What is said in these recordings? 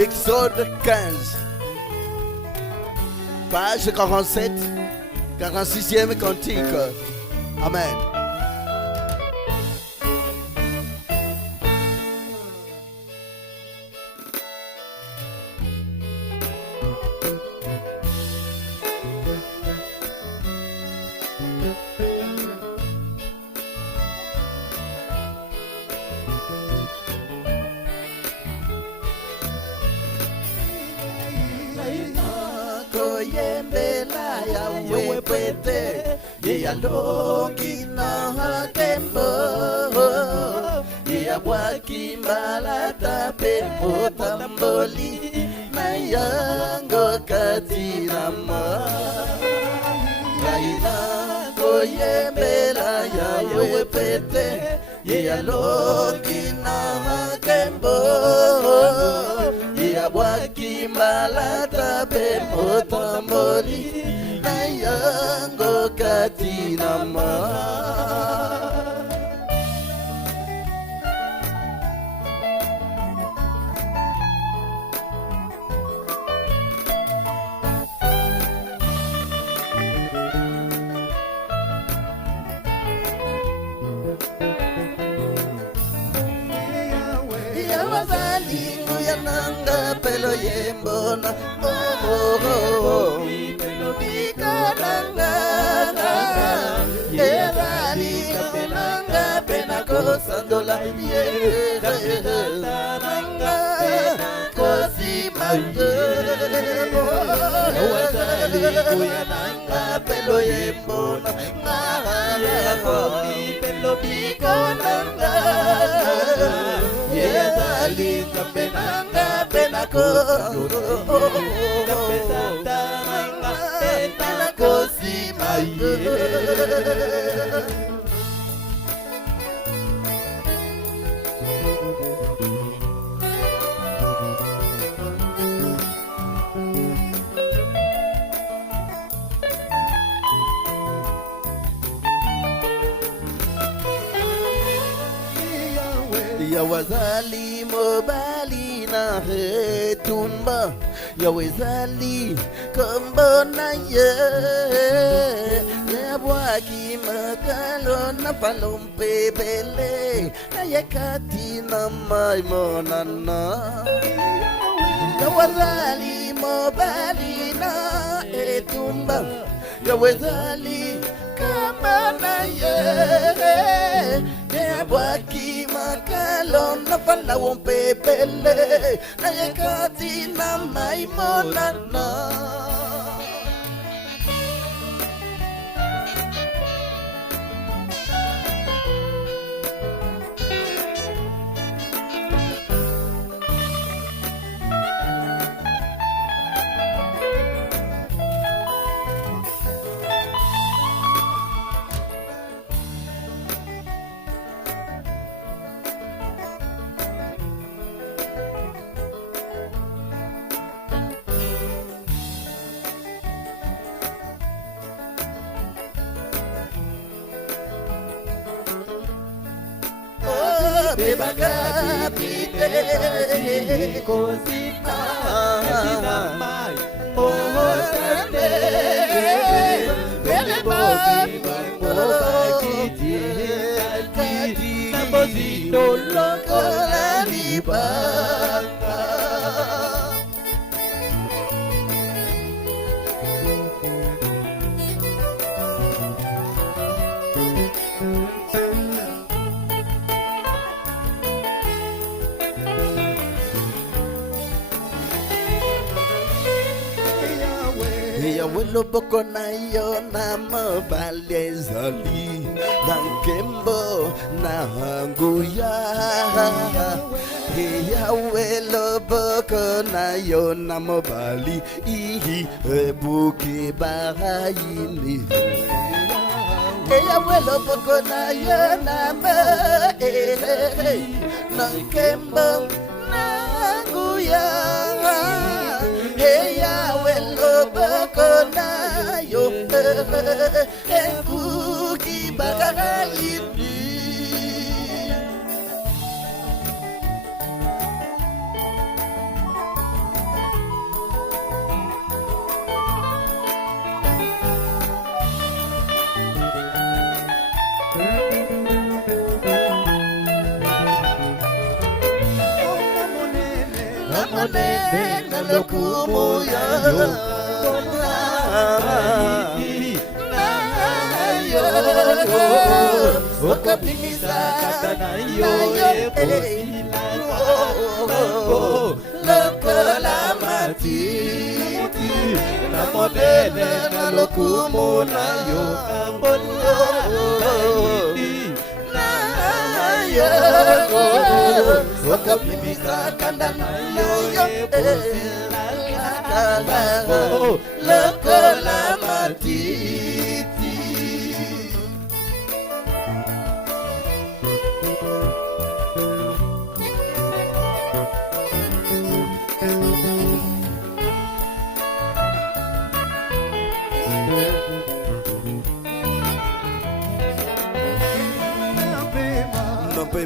Exode 15, page 47, 46e cantique. Amen. Yembela ya wepete ya loki na tembo ya bwaki malata pe potamboli na yango katinama laina ko yembela ya wepete ya loki na tembo ya bwaki malata pe potamboli na yango katinama. Nanga pelo yembona pelo bikananga erali nanga pena kosandola nanga kosimanga nanga pelo yembona pelo bikananga erali nanga pena kosimanga ya wazali mobali na hetumba ya wezali kombo na ye ya bwaki makalo na palompe bele na yakati na maimonana ya wazali mobali na hetumba ya wezali kombo na ye ya bwaki makalo na palompe bele na yakati na maimonana. Bebaga pite cosita mai sande bele bobi kiti kati nabozi doloko la libanga. Ya welo boko na yo na mabale zali na kembo na hanguya. Ya welo boko na yo na mabali ihi ebuke bahayini. Ya welo boko na yo na ma na kembo na hanguya. Ya welo boko na yo ebuki bahayini. manene lokumuya nayo okapimisa nayo lokola matiti na manene lokumuna yo wakapimisa kanda nayo lokola matiti.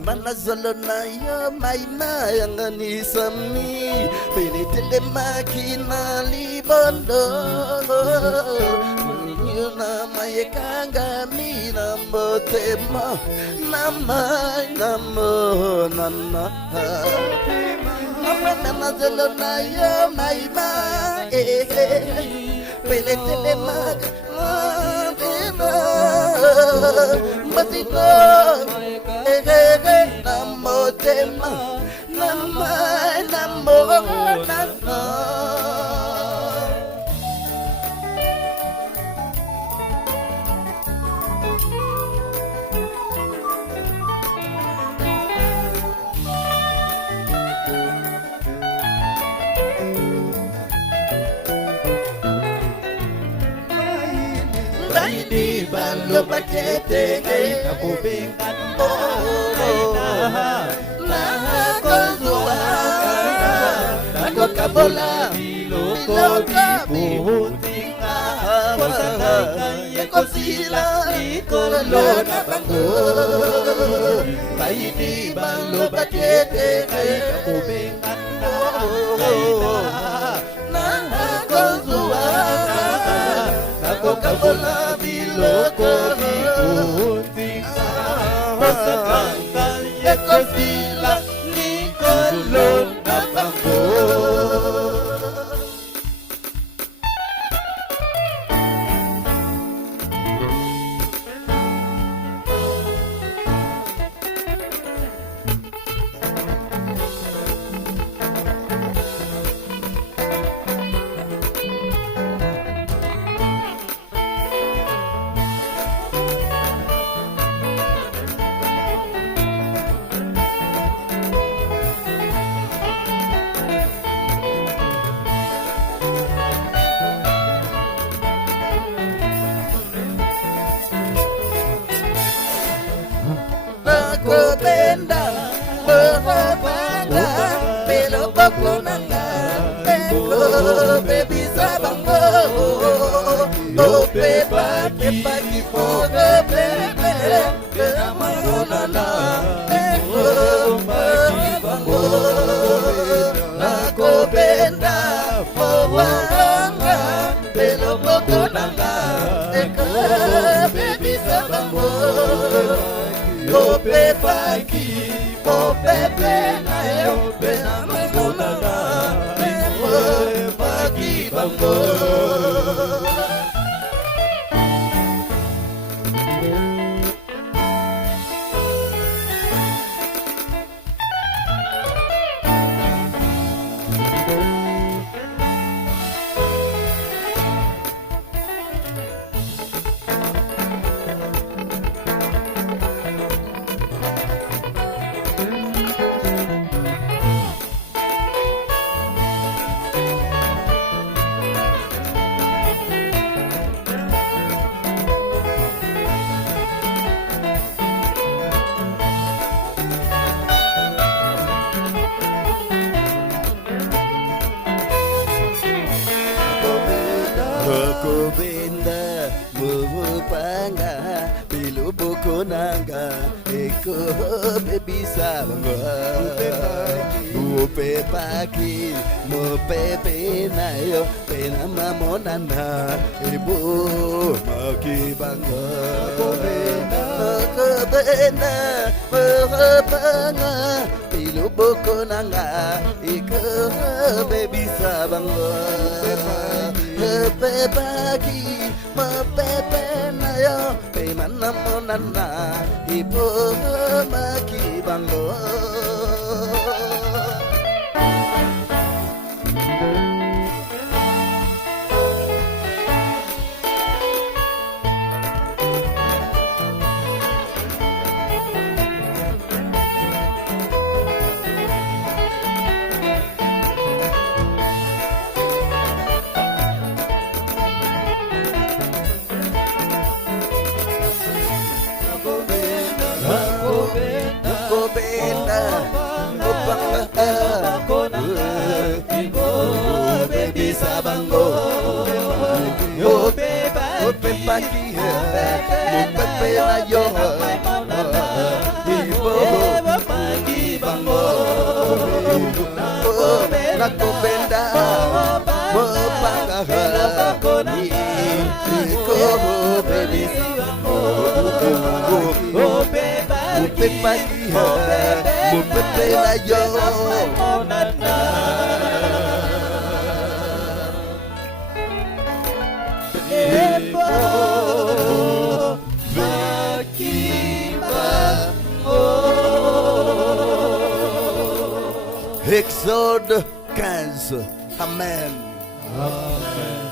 Mana zalana ya maina yang anisami pilitile makina libondo yuna mayekanga mina motema namai namo nana mana zalana ya maina pilitile makina matiko namo tema namai namo nana. Di balo pakete aku bingkan na konzua aku kabola loko diputinga ya kosila ikolo na bango bai di balo pakete aku bingkan na konzua aku kabola loko diputinga pasakang ya kosila ikolo na bango. Aku benda berpanda belok bakunanga eko baby sabango ope pagi foge bebe kemanana eko babango aku benda berpanda belok bakunanga eko baby sabango ope pagi ope pena ope namunana ope pagi bango. Aku benda mupanga pilu buku nanga eko bisa upe pagi mupe pena yo pena mamonana ibu maki bangga aku benda mupanga pilu boko nanga ike baby sabango bebaki ma bebe na yo pe manamo nana ipo maki bango baby sabango yo pepa ki mo pepe na yo ibo maki bango na kobenda mo panga iko baby sabango pepa ki mo pepe na yo Exode 15. Amen. Amen.